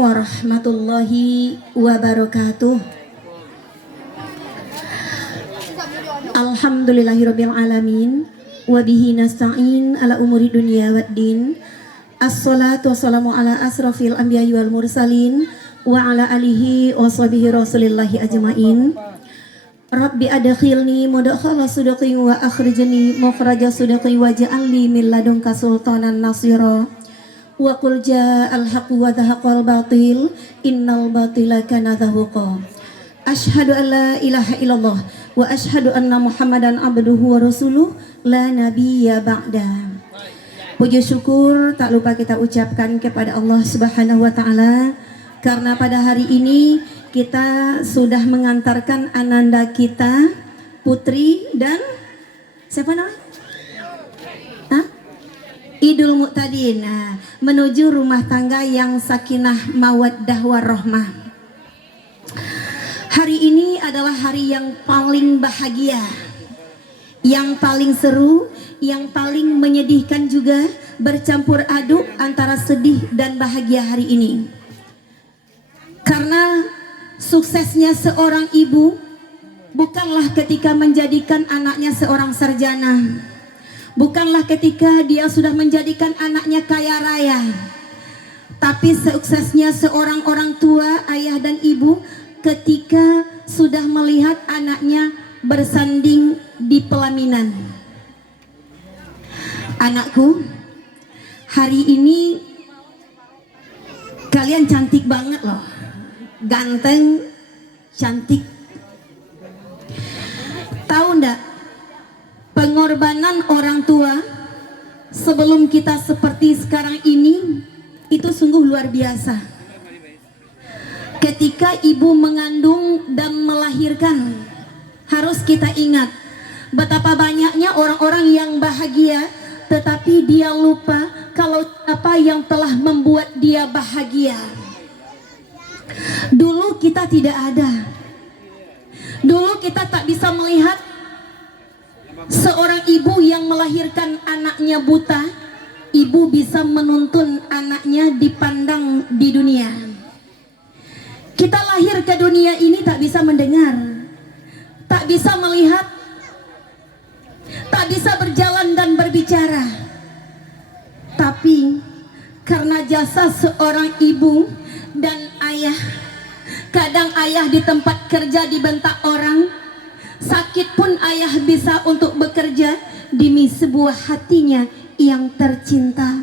warahmatullahi wabarakatuh. Alhamdulillahirabbil alamin wa bihi nasta'in ala umuri dunya waddin. Assalatu wassalamu ala asrafil anbiya'i wal mursalin wa ala alihi wa sahbihi rasulillahi ajmain. Rabbi adkhilni mudkhala sidqin wa akhrijni mukhraja sidqin waj'alni min ladunka sultanan nasira. Wa qul ja'al haqqu wa dhahaqal batil innal batila kana zahuqa. Asyhadu an la ilaha illallah wa asyhadu anna Muhammadan abduhu wa rasuluh la nabiyya ba'da. Puji syukur tak lupa kita ucapkan kepada Allah Subhanahu wa taala karena pada hari ini kita sudah mengantarkan ananda kita, putri dan siapa namanya? Idul Muqtadin, menuju rumah tangga yang sakinah mawaddah warahmah. Hari ini adalah hari yang paling bahagia, yang paling seru, yang paling menyedihkan juga, bercampur aduk antara sedih dan bahagia hari ini. Karena suksesnya seorang ibu bukanlah ketika menjadikan anaknya seorang sarjana, bukanlah ketika dia sudah menjadikan anaknya kaya raya, tapi suksesnya seorang orang tua, ayah dan ibu ketika sudah melihat anaknya bersanding di pelaminan. Anakku, hari ini kalian cantik banget loh, ganteng, cantik. Tahu ndak, pengorbanan orang tua sebelum kita seperti sekarang ini itu sungguh luar biasa. Ketika ibu mengandung dan melahirkan, harus kita ingat betapa banyaknya orang-orang yang bahagia, tetapi dia lupa kalau apa yang telah membuat dia bahagia. Dulu kita tidak ada. Dulu kita tak bisa melihat seorang ibu yang melahirkan anaknya buta, ibu bisa menuntun anaknya dipandang di dunia. Kita lahir ke dunia ini tak bisa mendengar, tak bisa melihat, tak bisa berjalan dan berbicara. Tapi karena jasa seorang ibu dan ayah, kadang ayah di tempat kerja dibentak orang, sakit pun ayah bisa untuk bekerja demi sebuah hatinya yang tercinta.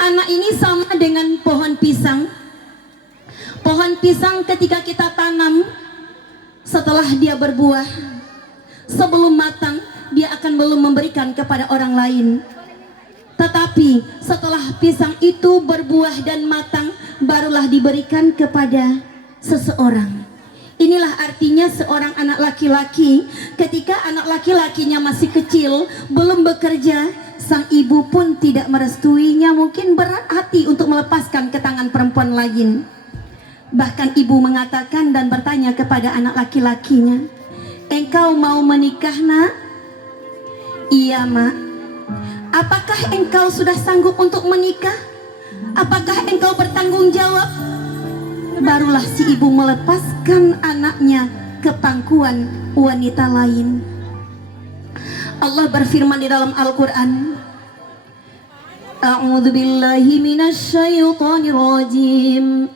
Anak ini sama dengan pohon pisang. Pohon pisang ketika kita tanam, setelah dia berbuah, sebelum matang dia akan belum memberikan kepada orang lain. Tetapi setelah pisang itu berbuah dan matang, barulah diberikan kepada seseorang. Inilah artinya seorang anak laki-laki, ketika anak laki-lakinya masih kecil, belum bekerja, sang ibu pun tidak merestuinya, mungkin berat hati untuk melepaskan ke tangan perempuan lain. Bahkan ibu mengatakan dan bertanya kepada anak laki-lakinya, "Engkau mau menikah, nak?" "Iya, mak." "Apakah engkau sudah sanggup untuk menikah? Apakah engkau bertanggung jawab?" Barulah si ibu melepaskan anaknya ke pangkuan wanita lain. Allah berfirman di dalam Al-Quran, "A'udzu billahi minasyaitonir rajim.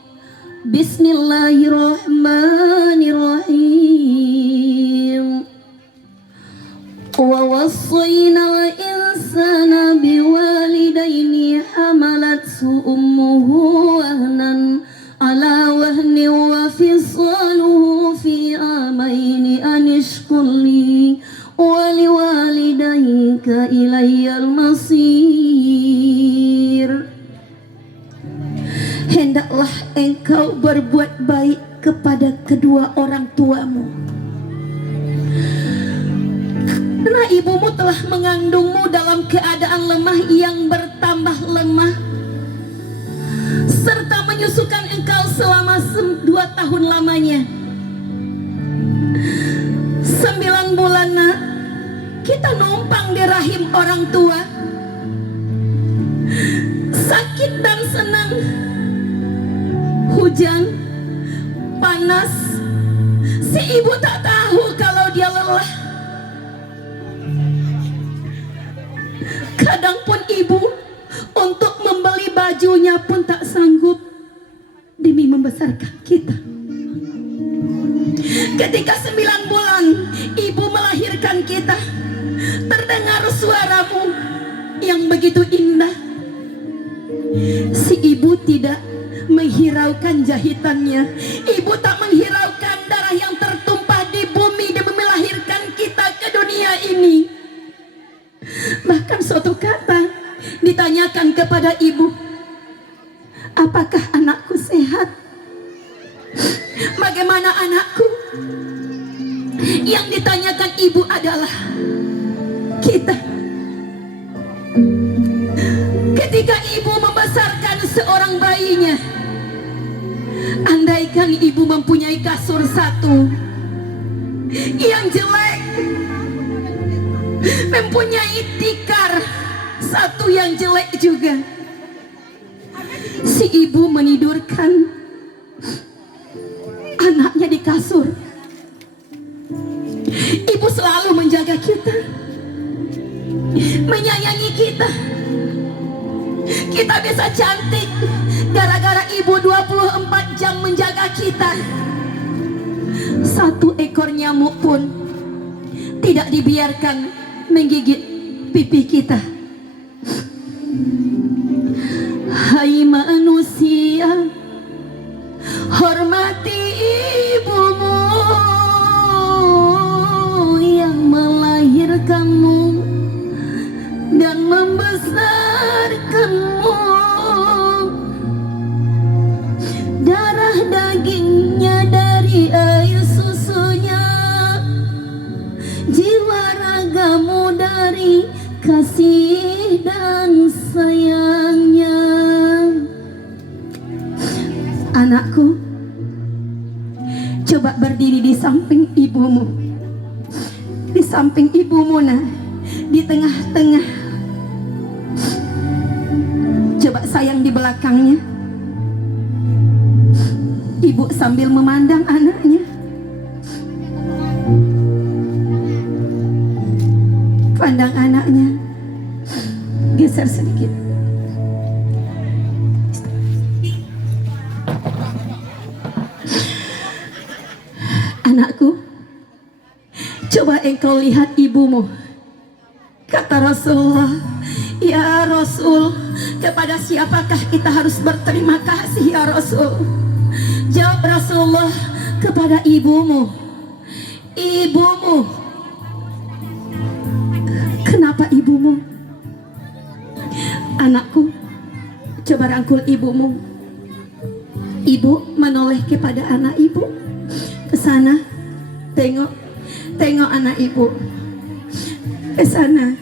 Bismillahirrahmanirrahim. Wa wassayna al-insana biwalidayni hamalathu ummuhu wahnan ala wahni wa fisaluhu fi amaini anishkurli wa liwalidayka ilayyal masir." Hendaklah engkau berbuat baik kepada kedua orang tuamu, karena ibumu telah mengandungmu dalam keadaan lemah yang bertambah lemah, serta menyusukan engkau selama 2 tahun lamanya. 9 bulan, nak, kita numpang di rahim orang tua, sakit dan senang, hujan, panas, si ibu tak tahu kalau dia lelah. Kadang pun ibu untuk membeli bajunya pun tak sanggup demi membesarkan kita. Ketika 9 bulan ibu melahirkan kita, terdengar suaramu yang begitu indah. Si ibu tidak menghiraukan jahitannya, ibu tak menghiraukan darah yang tertumpah di bumi demi melahirkan kita ke dunia ini. Bahkan suatu kata ditanyakan kepada ibu, apakah anakku sehat? Bagaimana anakku? Yang ditanyakan ibu adalah kita. Ketika ibu membesarkan seorang bayinya, andaikan ibu mempunyai kasur satu yang jelek, mempunyai tikar satu yang jelek juga, si ibu menidurkan anaknya di kasur. Ibu selalu menjaga kita, menyayangi kita. Kita bisa cantik gara-gara ibu 24 jam menjaga kita. Satu ekor nyamuk pun tidak dibiarkan menggigit pipi kita. Hai manusia, hormati ibumu yang melahirkanmu dan membesarkanmu. Darah dagingnya dari air susunya, jiwa ragamu dari kasih dan sayangnya. Anakku, coba berdiri di samping ibumu, di samping ibumu, nah, di tengah-tengah. Coba sayang di belakangnya. Ibu sambil memandang anaknya. Pandang anaknya. Geser sedikit. Anakku, coba engkau lihat ibumu. Kata Rasulullah, ya Rasul, kepada siapakah kita harus berterima kasih ya Rasul? Jawab Rasulullah, kepada ibumu. Ibumu. Kenapa ibumu? Anakku, coba rangkul ibumu. Ibu menoleh kepada anak ibu. Ke sana, tengok anak ibu. Ke sana,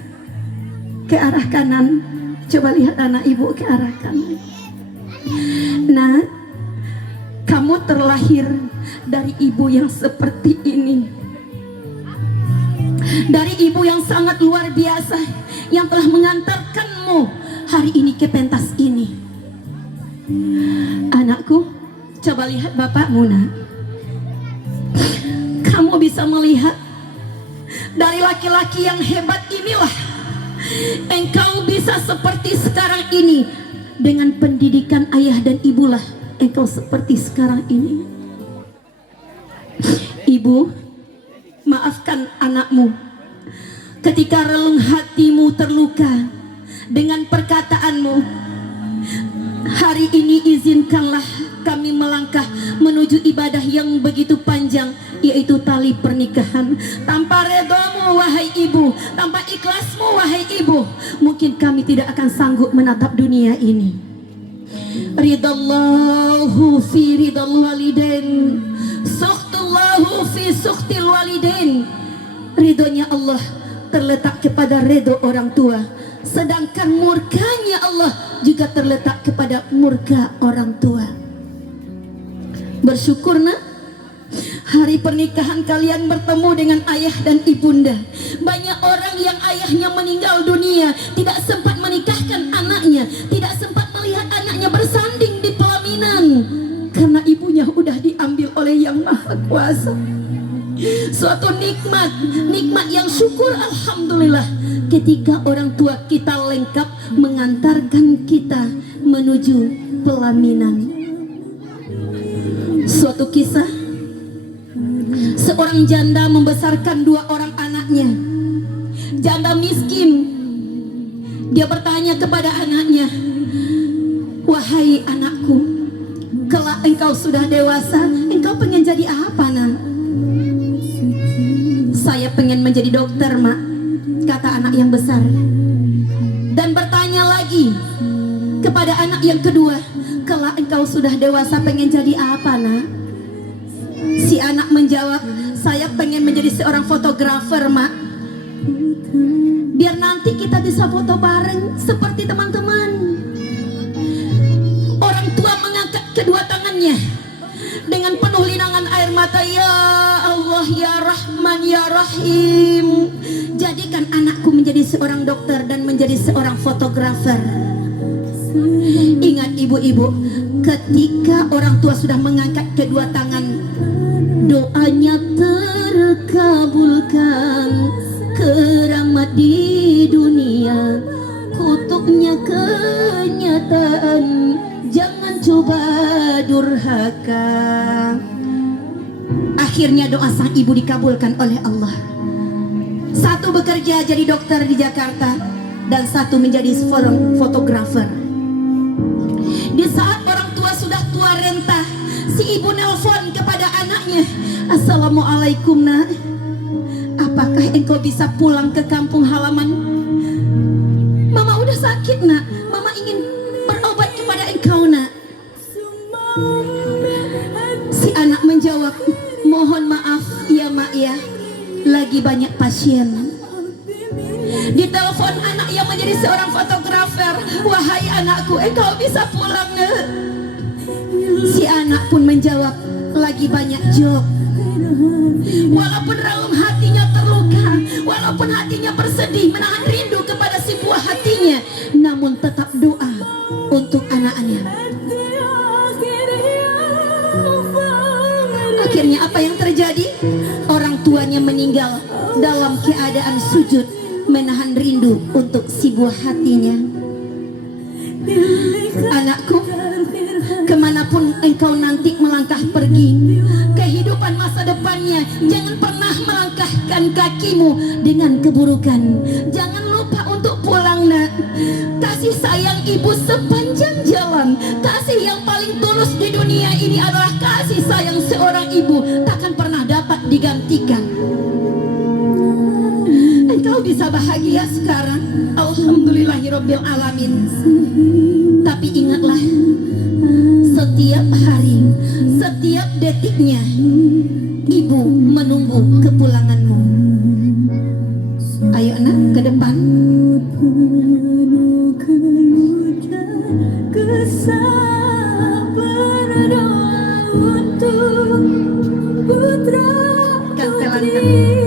ke arah kanan. Coba lihat anak ibu ke arah kanan. Nah, kamu terlahir dari ibu yang seperti ini, dari ibu yang sangat luar biasa, yang telah mengantarkanmu hari ini ke pentas ini. Anakku, coba lihat bapakmu, nak. Kamu bisa melihat dari laki-laki yang hebat inilah engkau bisa seperti sekarang ini. Dengan pendidikan ayah dan ibulah engkau seperti sekarang ini. Ibu, maafkan anakmu ketika relung hatimu terluka dengan perkataanmu. Hari ini izinkanlah kami melangkah menuju ibadah yang begitu panjang, yaitu tali pernikahan. Tanpa redamu wahai ibu, tanpa ikhlasmu wahai ibu, mungkin kami tidak akan sanggup menatap dunia ini. Ridallahu fi ridal walidain, sukhtullahu fi sukhtil walidain. Ridhonya Allah terletak kepada ridho orang tua, sedangkan murkanya Allah juga terletak kepada murka orang tua. Bersyukur nak, hari pernikahan kalian bertemu dengan ayah dan ibunda. Banyak orang yang ayahnya meninggal dunia, tidak sempat menikahkan anaknya, tidak sempat melihat anaknya bersanding di pelaminan. karena ibunya udah diambil oleh Yang Maha Kuasa. Suatu nikmat yang syukur alhamdulillah ketika orang tua kita lengkap mengantarkan kita menuju pelaminan. Suatu kisah, seorang janda membesarkan 2 orang anaknya. Janda miskin. Dia bertanya kepada anaknya, "Wahai anakku, kelak engkau sudah dewasa, engkau pengen jadi apa, nak?" "Saya pengen menjadi dokter, mak," kata anak yang besar. Dan bertanya lagi kepada anak yang kedua, "Kelak engkau sudah dewasa pengen jadi apa, nak?" Si anak menjawab, "Saya pengen menjadi seorang fotografer, mak. Biar nanti kita bisa foto bareng seperti teman-teman." Orang tua mengangkat kedua tangannya dengan penuh linangan air mata. "Ya Allah, ya Rahman, ya Rahim, jadikan anakku menjadi seorang dokter dan menjadi seorang fotografer." Ingat ibu-ibu, ketika orang tua sudah mengangkat kedua tangan, doanya terkabulkan. Keramat di dunia, kutuknya kenyataan. Jangan coba durhaka. Akhirnya doa sang ibu dikabulkan oleh Allah. Satu bekerja jadi dokter di Jakarta, dan satu menjadi fotografer. Di saat orang tua sudah tua renta, si ibu nelpon kepada anaknya, "Assalamualaikum, nak. Apakah engkau bisa pulang ke kampung halaman? Mama udah sakit, nak. Mama ingin berobat kepada engkau, nak." Si anak menjawab, "Mohon maaf ya, mak ya, lagi banyak pasien." Ditelepon anak yang menjadi seorang fotografer, "Wahai anakku, engkau bisa pulang, nak?" Si anak pun menjawab, "Lagi banyak job." Walaupun relung hatinya terluka, walaupun hatinya bersedih, menahan rindu kepada si buah hatinya, namun tetap doa untuk anaknya. Akhirnya apa yang terjadi? Orang tuanya meninggal dalam keadaan sujud, menahan rindu untuk si buah hatinya. Anakku, kemanapun engkau nanti melangkah pergi, kehidupan masa depannya, jangan pernah melangkahkan kakimu dengan keburukan. Jangan lupa untuk pulang, nak. Kasih sayang ibu sepanjang jalan. Kasih yang paling tulus di dunia ini adalah kasih sayang seorang ibu, takkan pernah dapat digantikan. Engkau bisa bahagia sekarang, alhamdulillahirabbil alamin. Tapi ingatlah, setiap hari, setiap detiknya, ibu menunggu kepulanganmu. Ayo nak, ke depan. Kantelan.